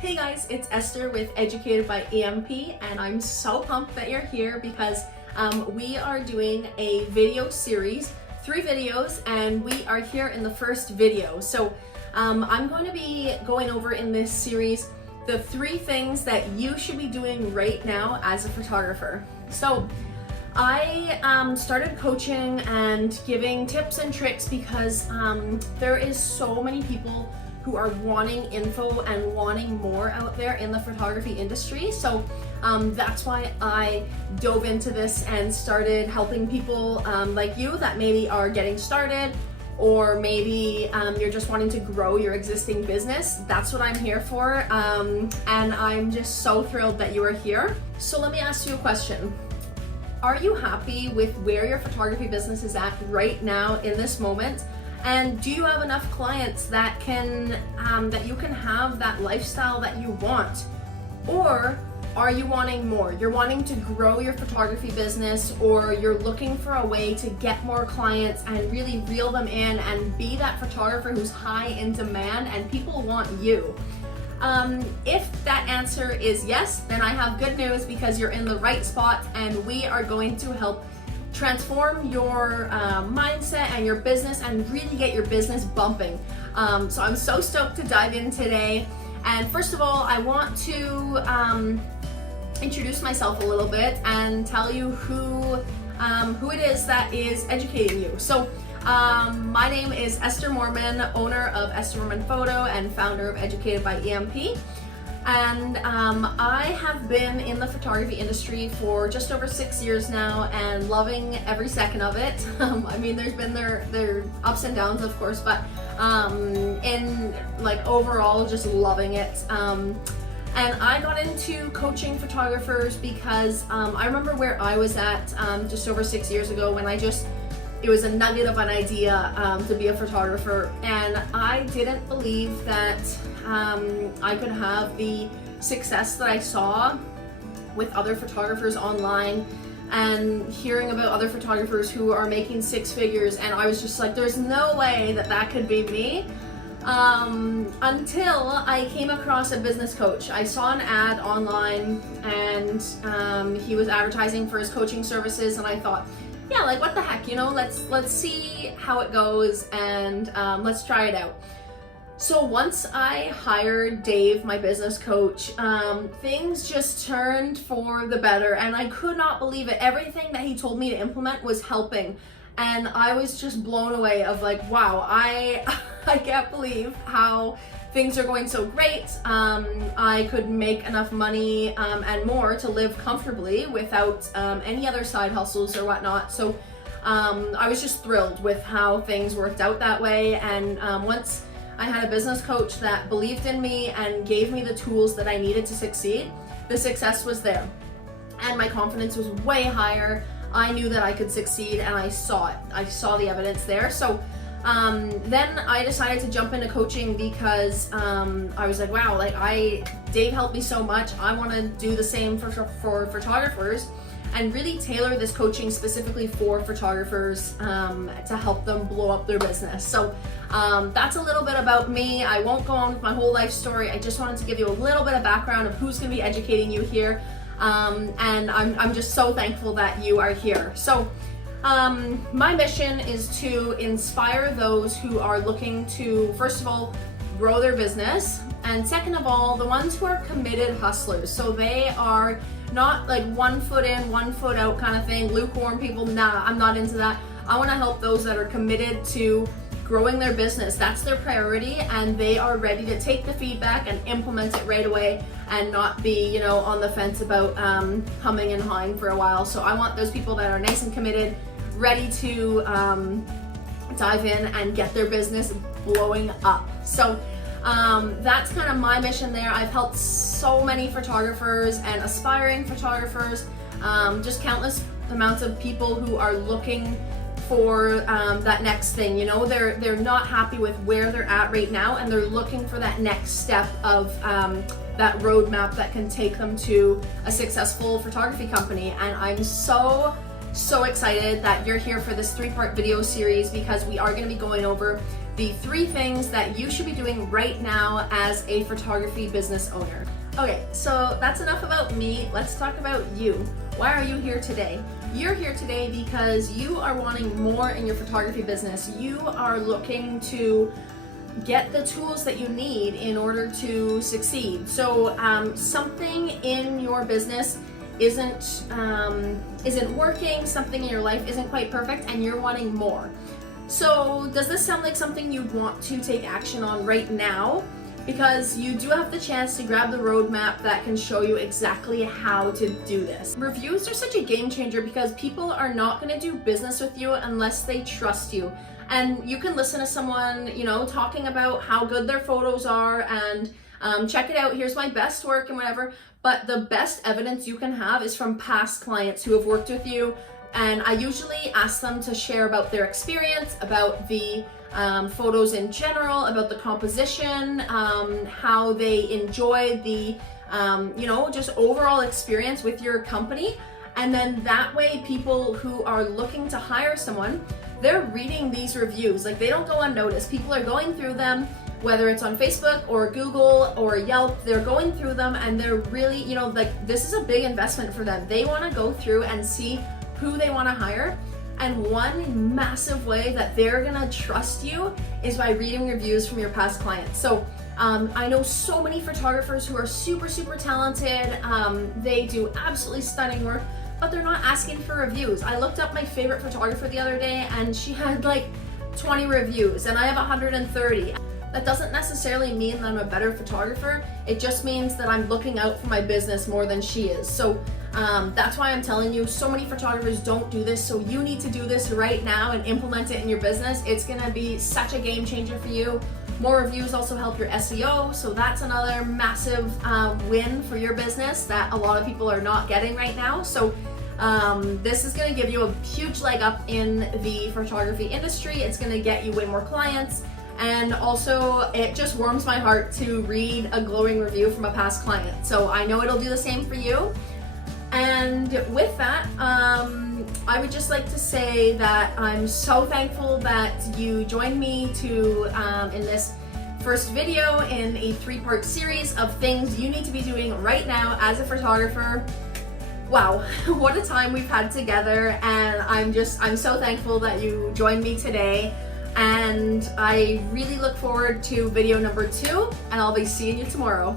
Hey guys, it's Esther with Educated by EMP, and I'm so pumped that you're here because we are doing a video series, 3 videos, and we are here in the first video. So I'm going to be going over in this series the 3 things that you should be doing right now as a photographer. So I started coaching and giving tips and tricks because there is so many people who are wanting info and wanting more out there in the photography industry. So that's why I dove into this and started helping people like you that maybe are getting started, or maybe you're just wanting to grow your existing business. That's what I'm here for, and I'm just so thrilled that you are here. So let me ask you a question. Are you happy with where your photography business is at right now in this moment? And do you have enough clients that can that you can have that lifestyle that you want? Or are you wanting more? You're wanting to grow your photography business, or you're looking for a way to get more clients and really reel them in and be that photographer who's high in demand and people want you. If that answer is yes, then I have good news, because you're in the right spot and we are going to help transform your mindset and your business and really get your business bumping. So I'm so stoked to dive in today. And first of all, I want to introduce myself a little bit and tell you who it is that is educating you. So my name is Esther Mormon, owner of Esther Mormon Photo and founder of Educated by EMP. And I have been in the photography industry for just over 6 years now and loving every second of it. I mean, there's been their ups and downs, of course, but in like overall just loving it. And I got into coaching photographers because I remember where I was at just over 6 years ago when it was a nugget of an idea to be a photographer, and I didn't believe that I could have the success that I saw with other photographers online and hearing about other photographers who are making 6 figures, and I was just like, there's no way that that could be me. Until I came across a business coach. I saw an ad online and he was advertising for his coaching services, and I thought, yeah, like what the heck, you know, let's see how it goes, and let's try it out. So once I hired Dave, my business coach, things just turned for the better, and I could not believe it. Everything that he told me to implement was helping, and I was just blown away of like, wow, I can't believe how things are going so great. I could make enough money and more to live comfortably without any other side hustles or whatnot. So I was just thrilled with how things worked out that way. And once I had a business coach that believed in me and gave me the tools that I needed to succeed, the success was there. And my confidence was way higher. I knew that I could succeed, and I saw it. I saw the evidence there. So then I decided to jump into coaching because I was like, wow, like Dave helped me so much. I want to do the same for photographers and really tailor this coaching specifically for photographers to help them blow up their business. So that's a little bit about me. I won't go on with my whole life story. I just wanted to give you a little bit of background of who's going to be educating you here. And I'm just so thankful that you are here. So my mission is to inspire those who are looking to, first of all, grow their business, and second of all, the ones who are committed hustlers. So they are not like 1 foot in, 1 foot out kind of thing, lukewarm people. Nah, I'm not into that. I want to help those that are committed to growing their business. That's their priority, and they are ready to take the feedback and implement it right away and not be, you know, on the fence about humming and hawing for a while. So I want those people that are nice and committed, ready to dive in and get their business blowing up. So that's kind of my mission there. I've helped so many photographers and aspiring photographers, just countless amounts of people who are looking for that next thing. You know, they're not happy with where they're at right now, and they're looking for that next step of that roadmap that can take them to a successful photography company. And I'm so excited that you're here for this 3-part video series, because we are going to be going over the 3 things that you should be doing right now as a photography business owner. Okay, so that's enough about me. Let's talk about you. Why are you here today? You're here today because you are wanting more in your photography business. You are looking to get the tools that you need in order to succeed. So something in your business isn't working, something in your life isn't quite perfect, and you're wanting more. So does this sound like something you'd want to take action on right now? Because you do have the chance to grab the roadmap that can show you exactly how to do this. Reviews are such a game changer because people are not going to do business with you unless they trust you. And you can listen to someone, you know, talking about how good their photos are and check it out, here's my best work and whatever. But the best evidence you can have is from past clients who have worked with you. And I usually ask them to share about their experience, about the photos in general, about the composition, how they enjoy the, you know, just overall experience with your company. And then that way people who are looking to hire someone, they're reading these reviews. Like, they don't go unnoticed. People are going through them, whether it's on Facebook or Google or Yelp, they're going through them and they're really, you know, like, this is a big investment for them. They want to go through and see who they want to hire. And one massive way that they're gonna trust you is by reading reviews from your past clients. So I know so many photographers who are super, super talented. They do absolutely stunning work, but they're not asking for reviews. I looked up my favorite photographer the other day and she had like 20 reviews and I have 130. That doesn't necessarily mean that I'm a better photographer. It just means that I'm looking out for my business more than she is. So that's why I'm telling you, so many photographers don't do this. So you need to do this right now and implement it in your business. It's gonna be such a game changer for you. More reviews also help your SEO. So that's another massive win for your business that a lot of people are not getting right now. So this is gonna give you a huge leg up in the photography industry. It's gonna get you way more clients. And also, it just warms my heart to read a glowing review from a past client. So I know it'll do the same for you. And with that, I would just like to say that I'm so thankful that you joined me to in this first video in a 3-part series of things you need to be doing right now as a photographer. Wow, what a time we've had together, and I'm so thankful that you joined me today. And I really look forward to video number 2, and I'll be seeing you tomorrow.